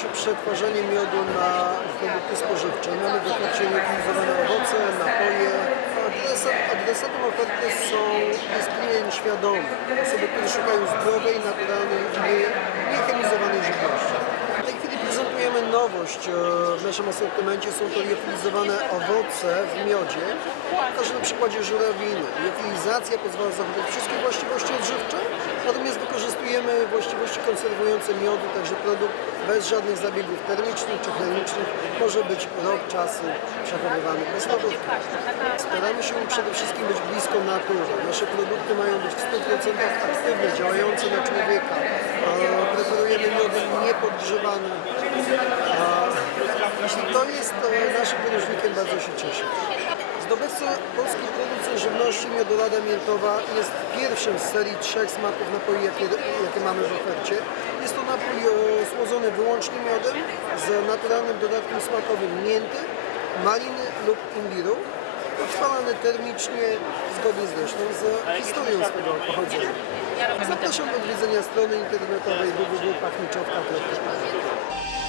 się przetwarzanie miodu na produkty spożywcze. Mamy w ofercie nieutylizowane owoce, napoje. Adresa, adresatem oferty są, jest klient świadomy. Osoby, które szukają zdrowej, naturalnej i nie- niechemizowanej żywności. W tej chwili prezentujemy nowość e, w naszym asortymencie. Są to liofilizowane owoce w miodzie. Pokażę na przykładzie żurawiny. Liofilizacja pozwala zachować wszystkie właściwości odżywcze, natomiast wykorzystujemy właściwości konserwujące miodu, także produkt bez żadnych zabiegów termicznych czy chemicznych może być rok czasu przechowywany bez. Staramy się przede wszystkim być blisko natury. Nasze produkty mają być w 100% aktywne, działające na człowieka. Preferujemy miody niepodgrzewane. Jeśli to jest naszym wyróżnikiem, bardzo się cieszę. Zdobywca polski producent żywności Miodolada Miętowa jest pierwszym z serii trzech smaków napoi, jakie, jakie mamy w ofercie. Jest to napój e, słodzony wyłącznie miodem z naturalnym dodatkiem smakowym mięty, maliny lub imbiru. Odpalany termicznie, zgodnie zresztą z historią swego pochodzenia. Zapraszam do odwiedzenia strony internetowej www.pachniczowka.pl